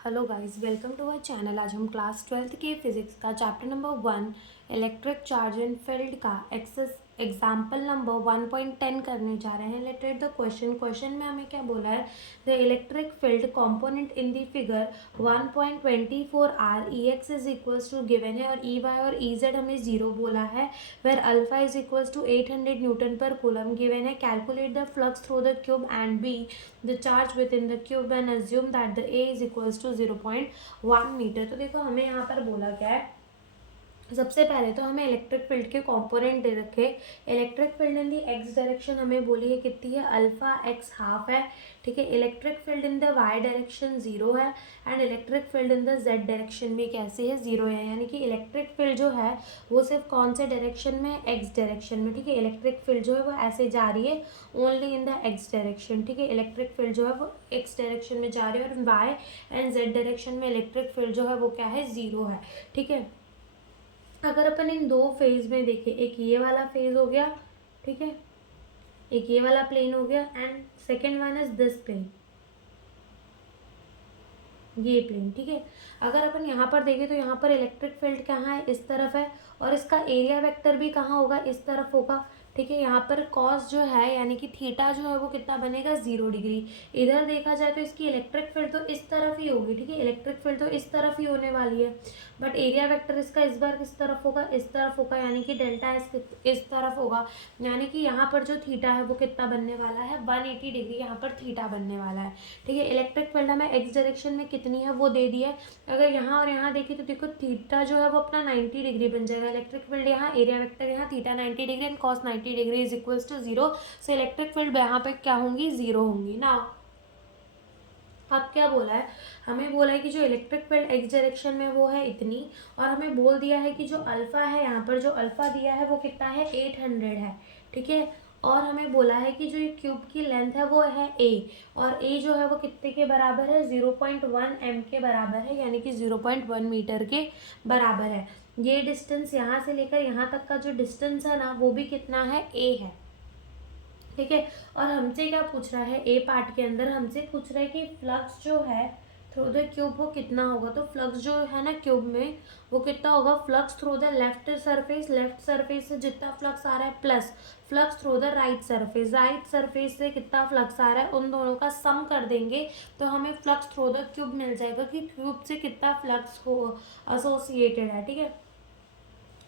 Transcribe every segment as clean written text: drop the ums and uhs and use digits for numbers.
Hello guys, welcome to our channel. आज हम class 12th के फिजिक्स का chapter number 1 electric charge and field का एक्सेस एग्जाम्पल नंबर 1.10 करने जा रहे हैं। लेट रीड द क्वेश्चन में हमें क्या बोला है। The electric field component in the figure 1.24 are E X is equals to given है और ई वाई और ई जेड हमें 0 बोला है। Where alpha is equals to 800 newton per coulomb गिवन है। Calculate the flux through the cube and be the charge within the cube and assume that the A is equals to 0.1 metre. तो देखो हमें यहाँ पर बोला क्या है। सबसे पहले तो हमें इलेक्ट्रिक फील्ड के कंपोनेंट दे रखे। इलेक्ट्रिक फील्ड इन दी एक्स डायरेक्शन हमें बोली है कितनी है, अल्फा एक्स हाफ है। ठीक है, electric field in the Y direction 0 है and electric field in the Z direction भी कैसी है, 0 है। यानी कि इलेक्ट्रिक फील्ड जो है वो सिर्फ कौन से डायरेक्शन में, एक्स डायरेक्शन में। ठीक है, इलेक्ट्रिक फील्ड जो है वो ऐसे जा रही है only in the x direction. ठीक है, इलेक्ट्रिक फील्ड जो है वो एक्स डायरेक्शन में जा रही है और वाई एंड जेड डायरेक्शन में इलेक्ट्रिक फील्ड जो है वो क्या है, 0 है। ठीक है, अगर अपन इन दो फेज में देखें, एक ये वाला फेज हो गया, ठीक है, एक ये वाला प्लेन हो गया and second one is this plane, ये प्लेन। ठीक है, अगर अपन यहाँ पर देखें तो यहाँ पर इलेक्ट्रिक फील्ड कहाँ है, इस तरफ है और इसका एरिया वेक्टर भी कहाँ होगा, इस तरफ होगा। ठीक है, यहाँ पर कॉस जो है यानी कि थीटा जो है वो कितना बनेगा, 0 डिग्री। इधर देखा जाए तो इसकी इलेक्ट्रिक फील्ड तो इस तरफ ही होगी। ठीक है, इलेक्ट्रिक फील्ड तो इस तरफ ही होने वाली है, बट एरिया वेक्टर इसका इस बार किस तरफ होगा, इस तरफ होगा। यानी कि डेल्टा इस तरफ होगा। यानी कि यहाँ पर जो थीटा है वो कितना बनने वाला है, 180 डिग्री यहाँ पर थीटा बनने वाला है। ठीक है, इलेक्ट्रिक फील्ड हमें एक्स डायरेक्शन में कितनी है वो दे दी है। अगर यहाँ और यहाँ देखिए तो देखो थीटा जो है वो अपना 90 डिग्री बन जाएगा। इलेक्ट्रिक फील्ड यहाँ, एरिया वेक्टर यहाँ, theta 90 degree and cos 90 degree is equals to 0। So electric field यहाँ पे क्या होंगी, 0 होंगी ना। अब क्या बोला है, हमें बोला है कि जो इलेक्ट्रिक फील्ड एक्स डायरेक्शन में वो है इतनी, और हमें बोल दिया है कि जो अल्फा है, यहाँ पर जो अल्फा दिया है वो कितना है, 800 है। ठीक है, और हमें बोला है कि जो ये क्यूब की लेंथ है वो है ए, और ए जो है वो कितने के बराबर है, 0.1 एम के बराबर है, यानी कि 0.1 मीटर के बराबर है। ये डिस्टेंस यहाँ से लेकर यहाँ तक का जो डिस्टेंस है ना वो भी कितना है, ए है। ठीक है, और हमसे क्या पूछ रहा है, ए पार्ट के अंदर हमसे पूछ रहा है कि फ्लक्स जो है थ्रू द क्यूब वो कितना होगा। तो फ्लक्स जो है ना क्यूब में वो कितना होगा, flux through the left surface से जितना फ्लक्स आ रहा है plus flux through the right surface से कितना फ्लक्स आ रहा है, उन दोनों का सम कर देंगे तो हमें फ्लक्स थ्रू द क्यूब मिल जाएगा कि क्यूब से कितना फ्लक्स हो एसोसिएटेड है। ठीक है,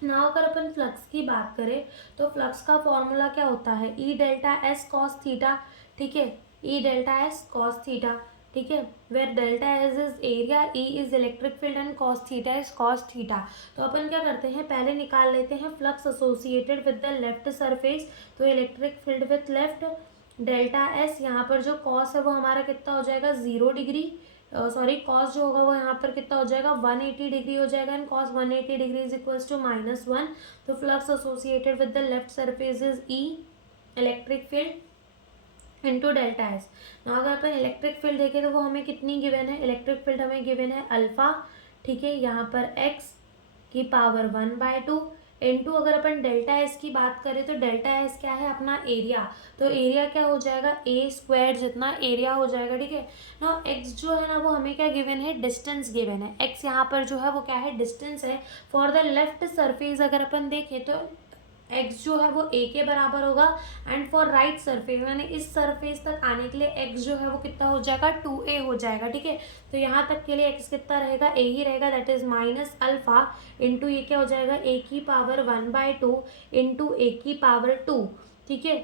ना अगर अपन फ्लक्स की बात करें तो फ्लक्स का फॉर्मूला क्या होता है, E delta S cos theta. ठीक है, E delta S cos theta. ठीक है, where delta S is area, E is electric field and cos theta is cos theta. तो अपन क्या करते हैं, पहले निकाल लेते हैं flux associated with the left surface. तो electric field with left, delta S, यहाँ पर जो कॉस है वो हमारा कितना हो जाएगा, 0 डिग्री। सॉरी, कॉस जो होगा वो यहाँ पर कितना हो जाएगा, 180 डिग्री हो जाएगा and cos 180 degree is equals to -1। तो flux associated with the left surface is E electric field into delta S. ना अगर अपन इलेक्ट्रिक फील्ड देखें तो वो हमें कितनी गिवन है, इलेक्ट्रिक फील्ड हमें गिवन है अल्फा। ठीक है, यहाँ पर एक्स की पावर 1/2 इनटू, अगर अपन डेल्टा एस की बात करें तो डेल्टा एस क्या है, अपना एरिया। तो एरिया क्या हो जाएगा, ए स्क्वायर जितना एरिया हो जाएगा। ठीक है ना, एक्स जो है ना वो हमें क्या गिवन है, डिस्टेंस गिवन है। एक्स यहाँ पर जो है वो क्या है, डिस्टेंस है फॉर द लेफ्ट सरफेस। अगर अपन देखें तो एक्स जो है वो ए के बराबर होगा एंड फॉर राइट सरफेस यानी इस सरफेस तक आने के लिए एक्स जो है वो कितना हो जाएगा, 2a हो जाएगा। ठीक है, तो यहाँ तक के लिए एक्स कितना रहेगा, ए ही रहेगा, that is minus alpha into ये क्या हो जाएगा, ए की पावर 1/2 इंटू ए की पावर 2। ठीक है,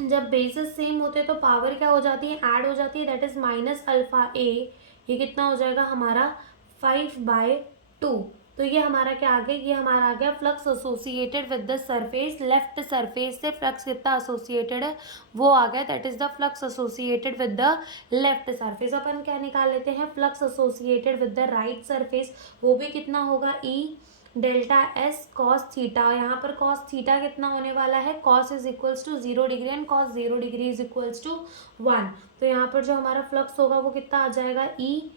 जब बेसिस सेम होते तो पावर क्या हो जाती है, ऐड हो जाती है, दैट इज माइनस अल्फा ए। ये कितना हो जाएगा हमारा 5/2। तो ये हमारा क्या आ गया, ये हमारा आ गया flux associated with the surface. Left surface से फ्लक्स कितना एसोसिएटेड है वो आ गया, that is the flux associated with the left surface. अपन क्या निकाल लेते हैं, flux associated with the right surface, वो भी कितना होगा, E delta S cos theta. यहाँ पर कॉस थीटा कितना होने वाला है, cos is equals to 0 degree and cos 0 degree is equals to 1। तो यहाँ पर जो हमारा फ्लक्स होगा वो कितना आ जाएगा, ई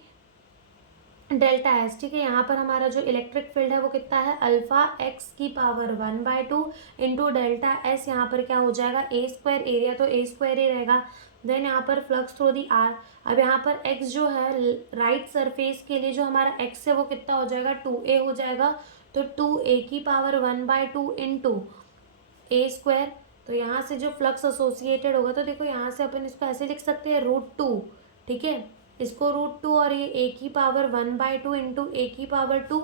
डेल्टा एस। ठीक है, यहाँ पर हमारा जो इलेक्ट्रिक फील्ड है वो कितना है, अल्फा एक्स की पावर 1/2 इंटू डेल्टा एस। यहाँ पर क्या हो जाएगा, ए स्क्वायर, एरिया तो ए स्क्वायर ही रहेगा, देन यहाँ पर फ्लक्स थ्रू दी आर। अब यहाँ पर x जो है राइट सरफेस के लिए जो हमारा x है वो कितना हो जाएगा 2a हो जाएगा। तो 2a की पावर 1/2 इंटू ए स्क्वायर। तो यहाँ से जो फ्लक्स एसोसिएटेड होगा, तो देखो यहाँ से अपन इसको ऐसे लिख सकते हैं √2, ठीक है, इसको √2 और ये a की पावर 1/2 इंटू ए की पावर 2,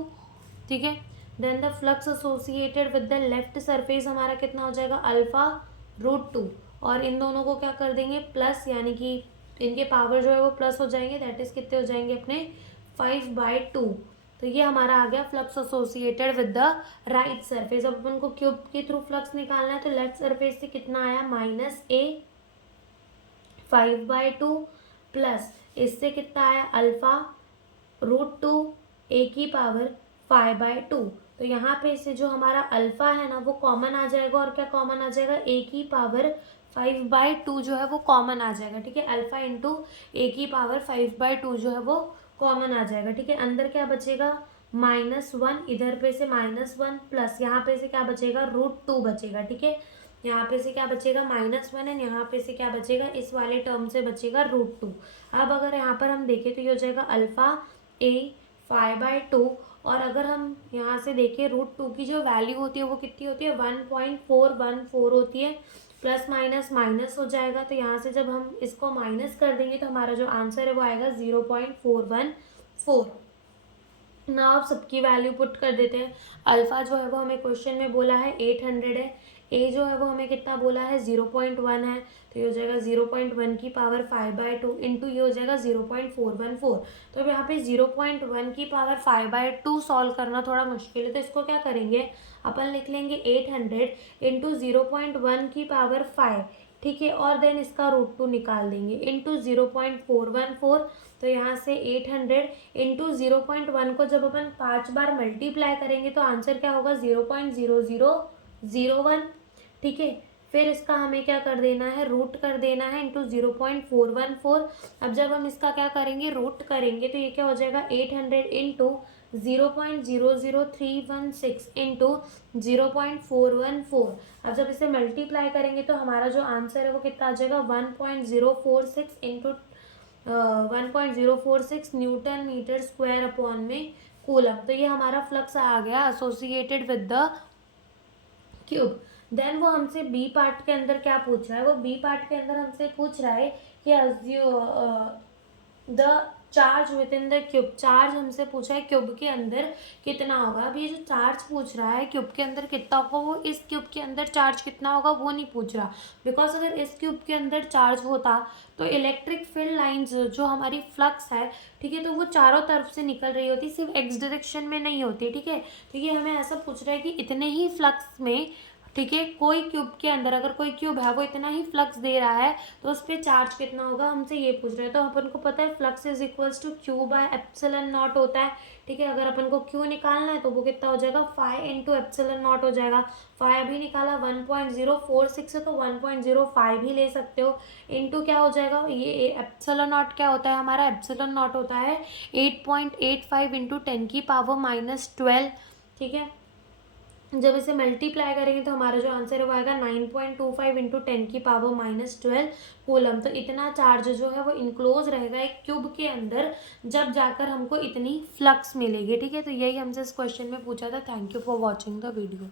ठीक है। Then the flux associated with the left surface हमारा कितना हो जाएगा अल्फा √2, और इन दोनों को क्या कर देंगे प्लस, यानी कि इनके पावर जो है वो प्लस हो जाएंगे, दैट इज कितने हो जाएंगे अपने 5/2। तो ये हमारा आ गया flux associated with the right surface. अब अपन को क्यूब के थ्रू फ्लक्स निकालना है, तो लेफ्ट सरफेस से कितना आया -a 5/2 प्लस इससे कितना आया अल्फा √2 a की पावर 5/2। तो यहाँ पे से जो हमारा अल्फा है ना वो कॉमन आ जाएगा, और क्या कॉमन आ जाएगा a की पावर 5/2 जो है वो कॉमन आ जाएगा, ठीक है। अल्फा इंटू ए की पावर 5/2 जो है वो कॉमन आ जाएगा, ठीक है। अंदर क्या बचेगा -1, इधर पे से -1 प्लस यहाँ पे से क्या बचेगा √2 बचेगा, ठीक है। यहाँ पे से क्या बचेगा -1 एंड यहाँ पे से क्या बचेगा इस वाले टर्म से बचेगा √2। अब अगर यहाँ पर हम देखें तो ये हो जाएगा अल्फा a 5/2, और अगर हम यहाँ से देखें √2 की जो वैल्यू होती है वो कितनी होती है 1.414 होती है। प्लस माइनस माइनस हो जाएगा, तो यहाँ से जब हम इसको माइनस कर देंगे तो हमारा जो आंसर है वो आएगा 0.414। ना आप सबकी वैल्यू पुट कर देते हैं। अल्फा जो है वो हमें क्वेश्चन में बोला है 800 है, ए जो है वो हमें कितना बोला है 0.1 है, तो ये हो जाएगा 0.1 की पावर 5/2 इंटू ये हो जाएगा 0.414। तो अब यहाँ पे 0.1 की पावर 5/2 सॉल्व करना थोड़ा मुश्किल है, तो इसको क्या करेंगे अपन लिख लेंगे 800 इंटू 0.1 की पावर 5, ठीक है, और देन इसका √2 निकाल देंगे इंटू 0.414। तो यहाँ से 800 इंटू 0.1 को जब अपन 5 बार मल्टीप्लाई करेंगे तो आंसर क्या होगा 0.0001, ठीक है। फिर इसका हमें क्या कर देना है रूट कर देना है इंटू 0.414। अब जब हम इसका क्या करेंगे रूट करेंगे तो ये क्या हो जाएगा 800 इंटू 0.00316 इंटू 0.414। अब जब इसे मल्टीप्लाई करेंगे तो हमारा जो आंसर है वो कितना आ जाएगा 1.046 into 1.046 newton metre square upon में कूलम। तो ये हमारा फ्लक्स आ गया associated with the cube. Then वो हमसे बी पार्ट के अंदर क्या पूछ रहा है, वो बी पार्ट के अंदर हमसे पूछ रहा है कि the charge with in the cube, charge हमसे पूछा है क्यूब के अंदर कितना होगा। अब ये जो चार्ज पूछ रहा है क्यूब के अंदर कितना होगा, वो इस क्यूब के अंदर चार्ज कितना होगा वो नहीं पूछ रहा, बिकॉज अगर इस क्यूब के अंदर चार्ज होता तो इलेक्ट्रिक फील्ड लाइंस जो हमारी फ्लक्स है, ठीक है, तो वो चारों तरफ से निकल रही होती, सिर्फ एक्स डायरेक्शन में नहीं होती, ठीक है। तो ये हमें ऐसा पूछ रहा है कि इतने ही फ्लक्स में, ठीक है, कोई क्यूब के अंदर अगर कोई क्यूब है वो इतना ही फ्लक्स दे रहा है तो उस पर चार्ज कितना होगा हमसे ये पूछ रहे हैं। तो अपन को पता है flux is equals to Q by epsilon nought होता है, ठीक है। अगर अपन को क्यू निकालना है तो वो कितना हो जाएगा 5 इंटू एप्सिलॉन नॉट हो जाएगा। 5 अभी निकाला 1.046 है तो 1.05 ही ले सकते हो, इंटू क्या हो जाएगा ये एप्सिलॉन नॉट क्या होता है हमारा, एप्सिलॉन नॉट होता है 8.85 इंटू 10 की पावर -12, ठीक है। जब इसे मल्टीप्लाई करेंगे तो हमारा जो आंसर है वो आएगा 9.25 इंटू 10 की पावर -12 कूलम। तो इतना चार्ज जो है वो इनक्लोज रहेगा एक क्यूब के अंदर, जब जाकर हमको इतनी फ्लक्स मिलेगी, ठीक है। तो यही हमसे इस क्वेश्चन में पूछा था। Thank you for watching the video.